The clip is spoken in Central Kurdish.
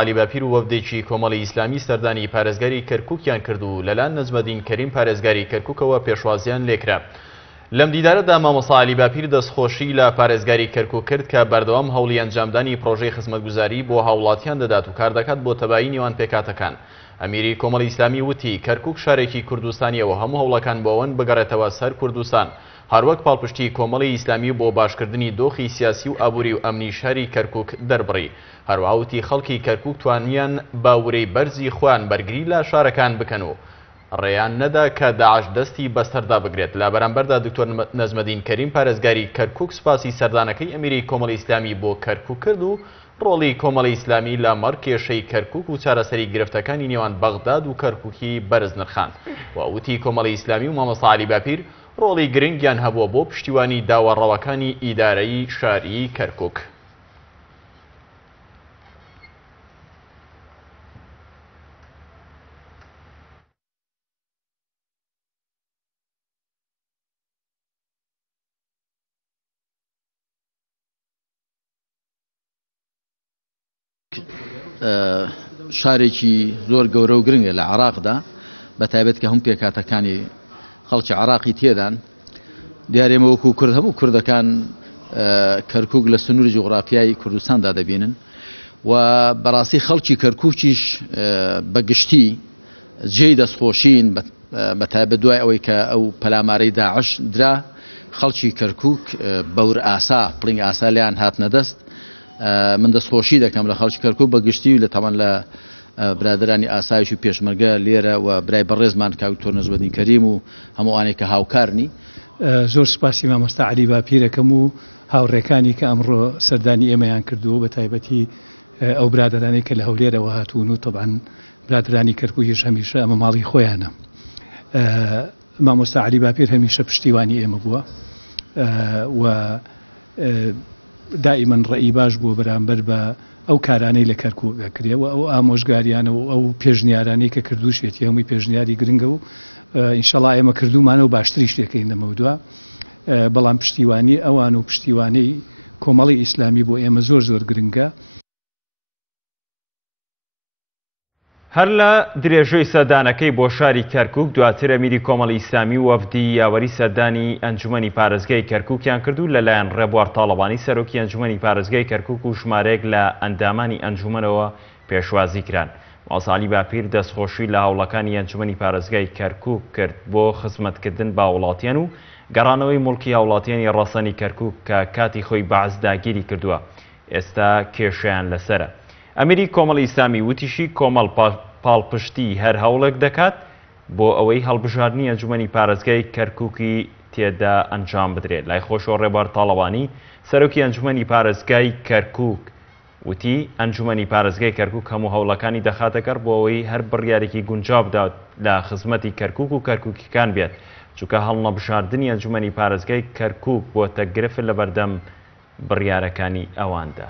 علی باپیر و وەفدێکی کۆمەڵی ئیسلامی سەردانی پارێزگاری کەرکووکیان کرد و لەلایەن نەجمەدین کەریم پارێزگاری کەرکووکەوە پێشوازیان لێکرا. لەم دیدارەدا مامۆستا علی باپیر دەستخۆشی لە پارێزگاری کەرکووک کرد کە بەردەوام هەوڵی ئەنجامدانی پرۆژەی خزمەتگوزاری بۆ هاوڵاتیان دەدات و کار دەکات بۆ تەبایی نێوان پێکاتەکان. ئەمیری کۆمەڵی ئیسلامی وتی کەرکووک شارێکی کوردستانیەوە هەموو هەوڵەکان بۆەوەن بگەڕێتەوە سەر کوردستان، هەروەک پاڵپشتی کۆمەڵی ئیسلامی بۆ باشکردنی دۆخی سیاسی و ئابووری و ئەمنی شاری کەرکووک دەربڕی. هەروەها وتی خەڵکی کەرکووک توانیان باورەی بەرزی خۆیان بەرگری لە شارەکان بکەن و ڕێیان نەدا کە داعش دەستی بەسەردا بگرێت. لە بەرامبەردا دکتۆر نەجمەدین کەریم پارێزگاری کەرکووک سوپاسی سەردانەکەی ئەمیری کۆمەڵی ئیسلامی بۆ کەرکووک کرد و ڕۆڵی کۆمەڵی ئیسلامی لە مەڕکێشەی کەرکووک و چارەسەری گرفتەکانی نێوان بەغداد و کەرکووکی بەرز نرخاند. ووتی کۆمەڵی ئیسلامی و مامۆستا علی باپیر ڕۆڵی گرنگیان هەبووە بۆ پشتیوانی داوەڕەوەکانی ئیدارەی شاری کەرکووک. شارێکی زۆر گەورە و گرنگە لە عێراقدا، بە تایبەت کە هەم پێکاتەکانی خەڵکی عێراقی تێدان. دیارێمە وەکو کورد هەموو کوردەکان کەرکووک لە سنووری جوغرافیای کوردستاندا دەبینن و بەڕاستی خەڵکی کەرکووکیش بەگشتی جێی دەستخۆشین، بە تایبەت دوای ئەوەی کە ئەو پەلامارەی داعش درا خەڵکی کەرکووک بەور ئاسا پڵنگ ئاسا لیان هاتنە دەست. من دەستخۆشی دەکەم لە خەڵکی کەرکووک بەگشتی لە تەمان لە برادرانی ئاسایش و پێشمەرگە لێرە و برای بەڕێزمان کاکتۆر نەجمەدین کەریم و هەمووانێک کە هاوکارنی. زۆر سپاسی مامۆستا علی باپیرەکەم و هاوڕێکانی کە ئەمڕۆ سەردانی ئێمەیان کردووە، بە تایبەتی ئەو برادرانی کە لە هەولێرەوە هاتوون و طبعاً برادرانی کەرکووکیش هەمیشە ئەمە ماڵی خۆیانە. مامۆستا علی باپیر هەمیشە پشتیوانی ئێمە بووە و دائما ڕێی باش بووە بەرامبەر بە ئەو کارانەی لە کەرکووک کردەوە، ئەو ئامۆژگاریانە و ئەو پێشنیارانەی کە کردوشێتی هەمووی پێشنیاری گرنگە و ئینشەڵا ئێمە کردومانە و باشتری شتێکەکەین لەمەوە. بەڵام پشتیوانی ئەوان و پشتیوانەی کۆمەڵی ئیسلامی بۆ ئێمە زۆر زۆر گرنگە. هەر لە درێژەی سەردانەکەی بۆ شاری کەرکووک دواتر ئەمیری کۆمەڵی ئیسلامی و وەفدی یاوەری سەردانی ئەنجومەنی پارێزگای کەرکووکیان کردو لەلایەن ڕێبوار تاڵەبانی سەرۆکی ئەنجومەنی پارێزگای کەرکووک و ژمارەیەک لە ئەندامانی ئەنجومەنەوە پێشوازی کران. مامۆستا علی باپیر دەستخۆشی لە هاوڵەکانی ئەنجومەنی پارێزگای کەرکووک کرد بۆ خزمەتکردن بە وڵاتیان و گەڕانەوەی موڵکی هاوڵاتیانی ڕەسەنی کەرکووک کە کاتی خۆی بەعز داگیری کردووە، ئێستا کێشەیان لەسرە. ئەمیری کۆمەڵی ئیسلامی وتیشی کۆمەڵ پاڵپشتی هەر هەوڵێک دەکات بۆ ئەوەی هەڵبژاردننی ئەنجومەنی پارێزگای کەرکووکی تێدا ئەنجام بدرێت. لای خۆشەوە ڕێبوار تاڵەبانی سەرۆکی ئەنجومەنی پارێزگای کەرکووک وتی ئەنجومەنی پارێزگای کەرکووک هەموو هەوڵەکانی دەخاتەکەر بۆ ئەوەی هەر بڕیارێکی گونجاو بدات لە خزمەتی کەرکووک و کەرکووکیەکان بێت، چونکە هەڵنەبژاردننی ئەنجومەنی پارێزگای کەرکووک بۆتە گرفت لە بەردەم بڕیارەکانی ئەواندا.